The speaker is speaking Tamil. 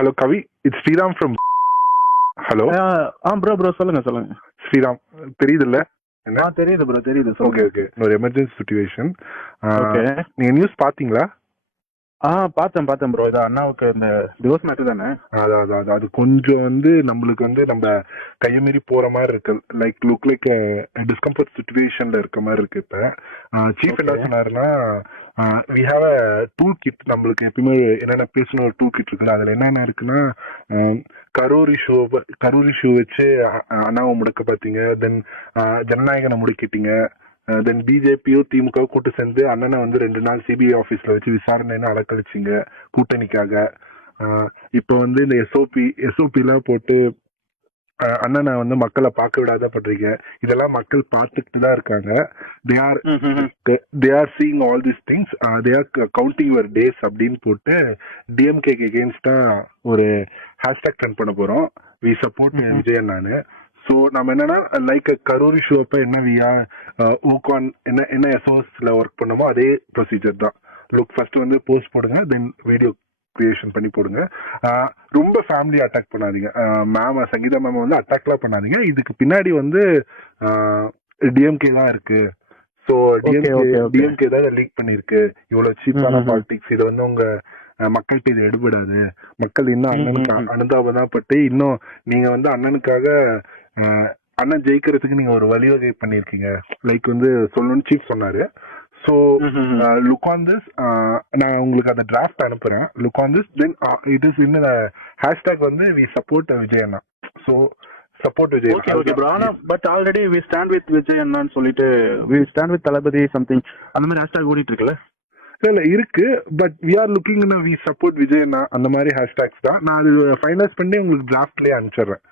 Hello Kavi, it's Sriram from. Hello. Bro சொல்லுங்க. ஸ்ரீராம் தெரியுதுல்ல? தெரியுது ப்ரோ, தெரியுது. ஓகே. ஒரு எமர்ஜென்சி சிச்சுவேஷன். ஓகே. நீங்க நியூஸ் பாத்தீங்களா? பார்த்தேன் ப்ரோ. இது அண்ணாவுக்கு இந்த டிவோர்ஸ் மேட்டர் தானே? அது கொஞ்சம் நம்மளுக்கு நம்ம கையமீறி போற மாதிரி இருக்கு. லுக் லைக் டிஸ்கம்ஃபர்ட் சிச்சுவேஷன்ல இருக்க மாதிரி இருக்கு. இப்ப சீஃப் என்ன சொன்னாருன்னா, we have a tool kit. நம்மளுக்கு எப்பயுமே என்னென்ன பேசணும் ஒரு டூல் கிட் இருக்குல்ல, அதுல என்னென்ன இருக்குன்னா, கரூர் இஷ்யூ வச்சு அண்ணாவை முடக்க பாத்தீங்க, தென் ஜனநாயகனை முடக்கிட்டீங்க, தென் பிஜேபியோ திமுக கூட்டு சேர்ந்து அண்ணனை 2 நாள் சிபிஐ ஆபீஸ்ல வச்சு விசாரணைன்னு அலக்கழிச்சிங்க கூட்டணிக்காக. இப்போ இந்த எஸ்ஓபி எல்லாம் போட்டு அண்ணனை மக்களை பார்க்க விடாத பண்றீங்க. இதெல்லாம் மக்கள் பார்த்துட்டு தான் இருக்காங்க. they are seeing all these things, they are counting your days அப்படின்னு போட்டு டிஎம்கே அகேன்ஸ்டா ஒரு ஹேஷ்டாக் ரன் பண்ண போறோம். we support விஜய் அண்ணான்னு. ஸோ நம்ம என்னன்னா, லைக் கரூர் இஷ்யூ அப்ப என்ன ஊகான் என்ன எஸ்ஓஎஸ்ல ஒர்க் பண்ணமோ அதே ப்ரொசீஜர் தான். லுக் ஃபர்ஸ்ட் போஸ்ட் போடுங்க, தென் வீடியோ கிரியேஷன் பண்ணி போடுங்க. ரொம்ப ஃபேமிலி அட்டாக் பண்ணாதீங்க. மேம் சங்கீதா மேம் அட்டாக்லாம் பண்ணாதீங்க. இதுக்கு பின்னாடி டிஎம்கே தான் இருக்கு. ஸோ டிஎம்கே தான் லீக் பண்ணிருக்கு. இவ்வளவு சீப்பான பாலிடிக்ஸ். இதை உங்க மக்கள்கிட்ட இது எடுபடாது. மக்கள் இன்னும் அண்ணனுக்கு அனுதாபம் தான் பட்டு இன்னும் நீங்க அண்ணனுக்காக அண்ணன் ஜெயிக்கிறதுக்கு நீங்க ஒரு வழிவகை பண்ணிருக்கீங்க. லைக் சொல்லணும்னு சீஃப் சொன்னாரு. So look on this. நான் உங்களுக்கு அந்த டிராஃப்ட் அனுப்புறேன். Look on this, then it is in hashtag we support Vijay அண்ணா. So support Vijay. Okay bro. ஆனா but already we stand with Vijay அண்ணான்னு சொல்லிட்டு we stand with Thalapathy something அந்த மாதிரி ஹேஷ்டாக் ஓடிட்டு இருக்குல்ல? இல்ல இருக்கு, but we are looking we support Vijay அண்ணா அந்த மாதிரி ஹேஷ்டாக்ஸ் தான். நான் அது ஃபைனலைஸ் பண்ணி உங்களுக்கு டிராஃப்ட்லயே அனுப்பிச்சிடுறேன்.